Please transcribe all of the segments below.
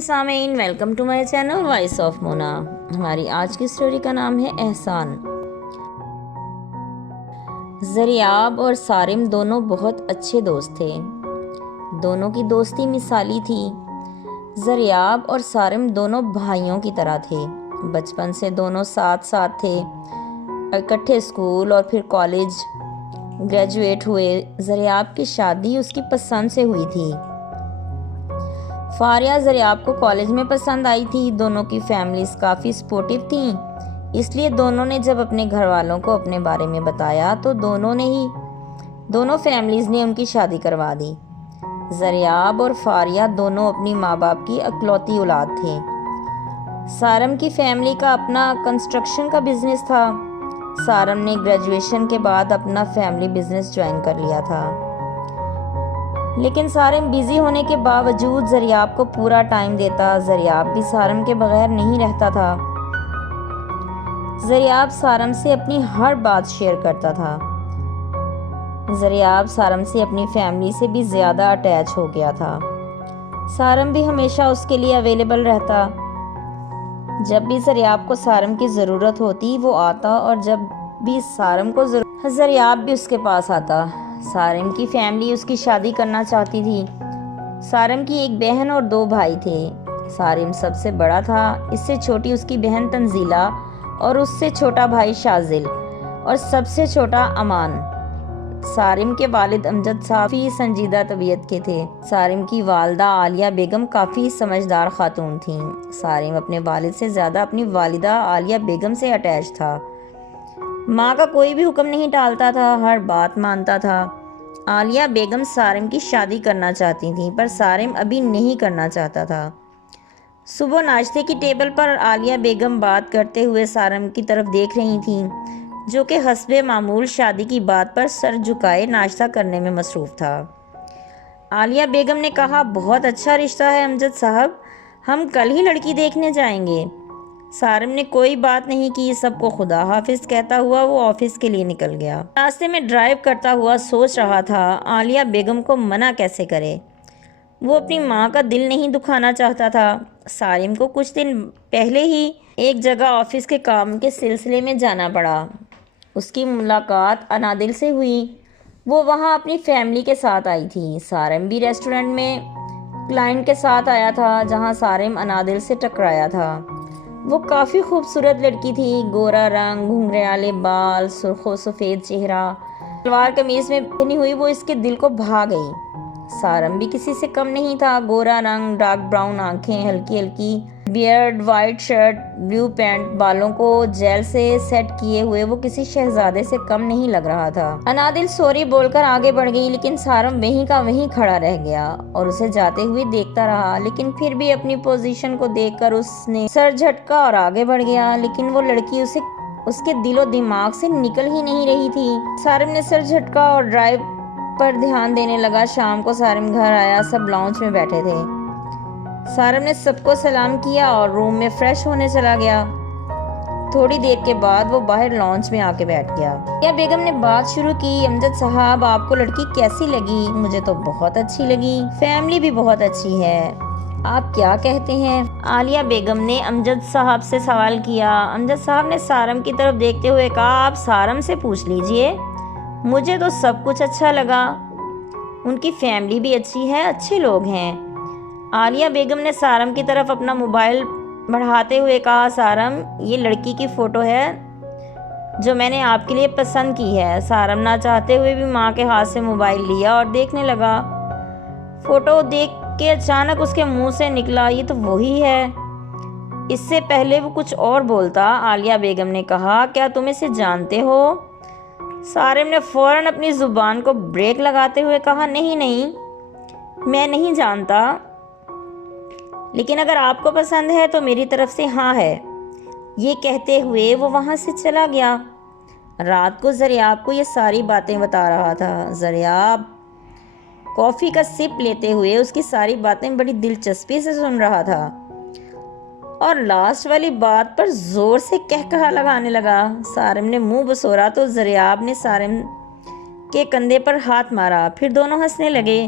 سامعین، welcome to my channel voice of Mona. ہماری آج کی سٹوری کا نام ہے احسان۔ زریاب اور سارم دونوں بہت اچھے دوست تھے۔ دونوں کی دوستی مثالی تھی۔ زریاب اور سارم دونوں بھائیوں کی طرح تھے۔ بچپن سے دونوں ساتھ تھے، اکٹھے اسکول اور پھر کالج گریجویٹ ہوئے۔ زریاب کی شادی اس کی پسند سے ہوئی تھی۔ فاریہ زریاب کو کالج میں پسند آئی تھی۔ دونوں کی فیملیز کافی سپورٹیو تھیں، اس لیے دونوں نے جب اپنے گھر والوں کو اپنے بارے میں بتایا تو دونوں فیملیز نے ان کی شادی کروا دی۔ زریاب اور فاریہ دونوں اپنی ماں باپ کی اکلوتی اولاد تھے۔ سارم کی فیملی کا اپنا کنسٹرکشن کا بزنس تھا۔ سارم نے گریجویشن کے بعد اپنا فیملی بزنس جوائن کر لیا تھا، لیکن سارم بیزی ہونے کے باوجود زریاب کو پورا ٹائم دیتا۔ زریاب بھی سارم کے بغیر نہیں رہتا تھا۔ زریاب سارم سے اپنی ہر بات شیئر کرتا تھا۔ زریاب سارم سے اپنی فیملی سے بھی زیادہ اٹیچ ہو گیا تھا۔ سارم بھی ہمیشہ اس کے لیے اویلیبل رہتا۔ جب بھی زریاب کو سارم کی ضرورت ہوتی وہ آتا، اور جب بھی سارم کو زریاب بھی اس کے پاس آتا۔ سارم کی فیملی اس کی شادی کرنا چاہتی تھی۔ سارم کی ایک بہن اور 2 بھائی تھے۔ سارم سب سے بڑا تھا، اس سے چھوٹی اس کی بہن تنزیلہ اور اس سے چھوٹا بھائی شازل اور سب سے چھوٹا امان۔ سارم کے والد امجد صاحب کافی سنجیدہ طبیعت کے تھے۔ سارم کی والدہ عالیہ بیگم کافی سمجھدار خاتون تھیں۔ سارم اپنے والد سے زیادہ اپنی والدہ عالیہ بیگم سے اٹیچ تھا۔ ماں کا کوئی بھی حکم نہیں ٹالتا تھا، ہر بات مانتا تھا۔ عالیہ بیگم سارم کی شادی کرنا چاہتی تھیں، پر سارم ابھی نہیں کرنا چاہتا تھا۔ صبح ناشتے کی ٹیبل پر عالیہ بیگم بات کرتے ہوئے سارم کی طرف دیکھ رہی تھیں، جو کہ حسب معمول شادی کی بات پر سر جھکائے ناشتہ کرنے میں مصروف تھا۔ عالیہ بیگم نے کہا، بہت اچھا رشتہ ہے امجد صاحب، ہم کل ہی لڑکی دیکھنے جائیں گے۔ سارم نے کوئی بات نہیں کی، سب کو خدا حافظ کہتا ہوا وہ آفس کے لیے نکل گیا۔ راستے میں ڈرائیو کرتا ہوا سوچ رہا تھا عالیہ بیگم کو منع کیسے کرے۔ وہ اپنی ماں کا دل نہیں دکھانا چاہتا تھا۔ سارم کو کچھ دن پہلے ہی ایک جگہ آفس کے کام کے سلسلے میں جانا پڑا۔ اس کی ملاقات انادل سے ہوئی۔ وہ وہاں اپنی فیملی کے ساتھ آئی تھی۔ سارم بھی ریسٹورنٹ میں کلائنٹ کے ساتھ آیا تھا، جہاں سارم انادل سے ٹکرایا تھا۔ وہ کافی خوبصورت لڑکی تھی، گورا رنگ، گھنگریالے بال، سرخ و سفید چہرہ، شلوار قمیض میں پہنی ہوئی وہ اس کے دل کو بھا گئی۔ سارم بھی کسی سے کم نہیں تھا، گورا رنگ، ڈارک براؤن آنکھیں، ہلکی beard, white shirt, blue pant, بالوں کو جیل سے سیٹ کیے ہوئے وہ کسی شہزادے سے کم نہیں لگ رہا تھا۔ انادل سوری بول کر آگے بڑھ گئی، لیکن سارم وہیں کا وہیں کھڑا رہ گیا اور اسے جاتے ہوئے دیکھتا رہا، لیکن پھر بھی اپنی پوزیشن کو دیکھ کر اس نے سر جھٹکا اور آگے بڑھ گیا، لیکن وہ لڑکی اس کے دل و دماغ سے نکل ہی نہیں رہی تھی۔ سارم نے سر جھٹکا اور ڈرائیو پر دھیان دینے لگا۔ شام کو سارم گھر آیا، سب لاؤنج میں بیٹھے تھے۔ سارم نے سب کو سلام کیا اور روم میں فریش ہونے چلا گیا۔ تھوڑی دیر کے بعد وہ باہر لاؤنج میں آ کے بیٹھ گیا۔ عالیہ بیگم نے بات شروع کی، امجد صاحب آپ کو لڑکی کیسی لگی؟ مجھے تو بہت اچھی لگی، فیملی بھی بہت اچھی ہے، آپ کیا کہتے ہیں؟ عالیہ بیگم نے امجد صاحب سے سوال کیا۔ امجد صاحب نے سارم کی طرف دیکھتے ہوئے کہا، آپ سارم سے پوچھ لیجئے، مجھے تو سب کچھ اچھا لگا، ان کی فیملی بھی اچھی ہے، اچھے لوگ ہیں۔ عالیہ بیگم نے سارم کی طرف اپنا موبائل بڑھاتے ہوئے کہا، سارم یہ لڑکی کی فوٹو ہے جو میں نے آپ کے لیے پسند کی ہے۔ سارم نہ چاہتے ہوئے بھی ماں کے ہاتھ سے موبائل لیا اور دیکھنے لگا۔ فوٹو دیکھ کے اچانک اس کے منہ سے نکلا، یہ تو وہی ہے۔ اس سے پہلے وہ کچھ اور بولتا، عالیہ بیگم نے کہا، کیا تم اسے جانتے ہو؟ سارم نے فوراً اپنی زبان کو بریک لگاتے ہوئے کہا، نہیں میں نہیں جانتا، لیکن اگر آپ کو پسند ہے تو میری طرف سے ہاں ہے۔ یہ کہتے ہوئے وہ وہاں سے چلا گیا۔ رات کو زریاب کو یہ ساری باتیں بتا رہا تھا۔ زریاب کافی کا سپ لیتے ہوئے اس کی ساری باتیں بڑی دلچسپی سے سن رہا تھا اور لاسٹ والی بات پر زور سے کہکہا لگانے لگا۔ سارم نے منہ بسورا تو زریاب نے سارم کے کندھے پر ہاتھ مارا، پھر دونوں ہنسنے لگے۔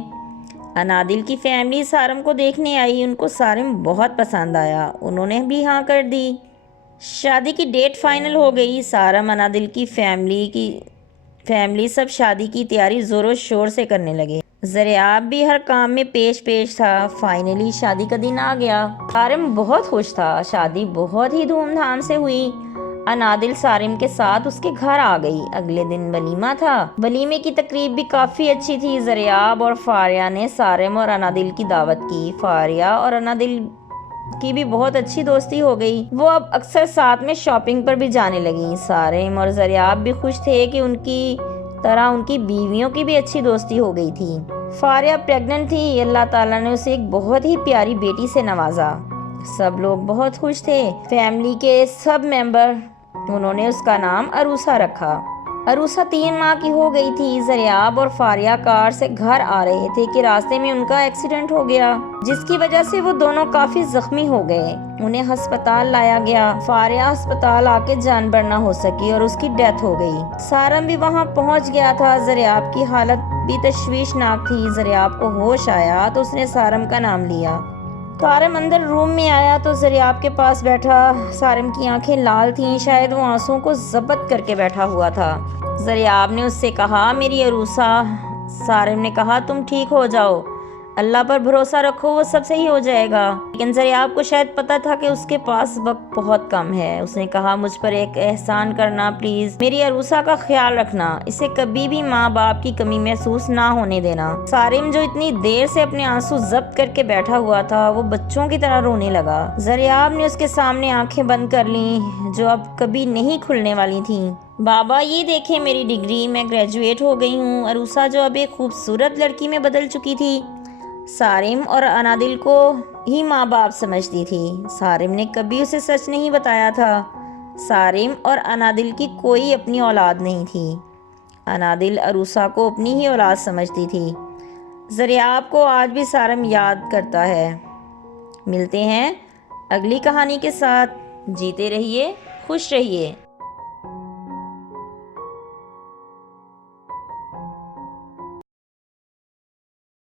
انادل کی فیملی سارم کو دیکھنے آئی، ان کو سارم بہت پسند آیا، انہوں نے بھی ہاں کر دی۔ شادی کی ڈیٹ فائنل ہو گئی۔ سارم، انادل کی فیملی سب شادی کی تیاری زور و شور سے کرنے لگے۔ زریاب بھی ہر کام میں پیش تھا۔ فائنلی شادی کا دن آ گیا۔ سارم بہت خوش تھا، شادی بہت ہی دھوم دھام سے ہوئی۔ انادل سارم کے ساتھ اس کے گھر آ گئی۔ اگلے دن ولیمہ تھا۔ ولیمے کی تقریب بھی کافی اچھی تھی۔ زریاب اور فاریہ نے سارم اور انادل کی دعوت کی۔ فاریہ اور انادل کی بھی بہت اچھی دوستی ہو گئی، وہ اب اکثر ساتھ میں شاپنگ پر بھی جانے لگیں۔ سارم اور زریاب بھی خوش تھے کہ ان کی طرح ان کی بیویوں کی بھی اچھی دوستی ہو گئی تھی۔ فاریہ پریگننٹ تھی، اللہ تعالیٰ نے اسے ایک بہت ہی پیاری بیٹی سے نوازا۔ سب لوگ بہت خوش تھے، فیملی کے سب ممبر۔ انہوں نے اس کا نام عروسہ رکھا۔ عروسہ 3 ماہ کی ہو گئی تھی۔ زریاب اور فاریہ کار سے گھر آ رہے تھے کہ راستے میں ان کا ایکسیڈنٹ ہو گیا، جس کی وجہ سے وہ دونوں کافی زخمی ہو گئے۔ انہیں ہسپتال لایا گیا۔ فاریہ ہسپتال آ کے جان بر نہ ہو سکی اور اس کی ڈیتھ ہو گئی۔ سارم بھی وہاں پہنچ گیا تھا۔ زریاب کی حالت بھی تشویشناک تھی۔ زریاب کو ہوش آیا تو اس نے سارم کا نام لیا۔ سارم اندر روم میں آیا تو زریاب کے پاس بیٹھا۔ سارم کی آنکھیں لال تھیں، شاید وہ آنسوؤں کو ضبط کر کے بیٹھا ہوا تھا۔ زریاب نے اس سے کہا، میری عروسہ۔ سارم نے کہا، تم ٹھیک ہو جاؤ، اللہ پر بھروسہ رکھو، وہ سب صحیح ہو جائے گا۔ لیکن زریاب کو شاید پتا تھا کہ اس کے پاس وقت بہت کم ہے۔ اس نے کہا، مجھ پر ایک احسان کرنا پلیز، میری عروسہ کا خیال رکھنا، اسے کبھی بھی ماں باپ کی کمی محسوس نہ ہونے دینا۔ سارم جو اتنی دیر سے اپنے آنسو ضبط کر کے بیٹھا ہوا تھا، وہ بچوں کی طرح رونے لگا۔ زریاب نے اس کے سامنے آنکھیں بند کر لیں جو اب کبھی نہیں کھلنے والی تھیں۔ بابا یہ دیکھیں میری ڈگری، میں گریجویٹ ہو گئی ہوں۔ عروسہ جو اب ایک خوبصورت لڑکی میں بدل چکی تھی، سارم اور انادل کو ہی ماں باپ سمجھتی تھی۔ سارم نے کبھی اسے سچ نہیں بتایا تھا۔ سارم اور انادل کی کوئی اپنی اولاد نہیں تھی۔ انادل عروسہ کو اپنی ہی اولاد سمجھتی تھی۔ زریاب کو آج بھی سارم یاد کرتا ہے۔ ملتے ہیں اگلی کہانی کے ساتھ۔ جیتے رہیے، خوش رہیے۔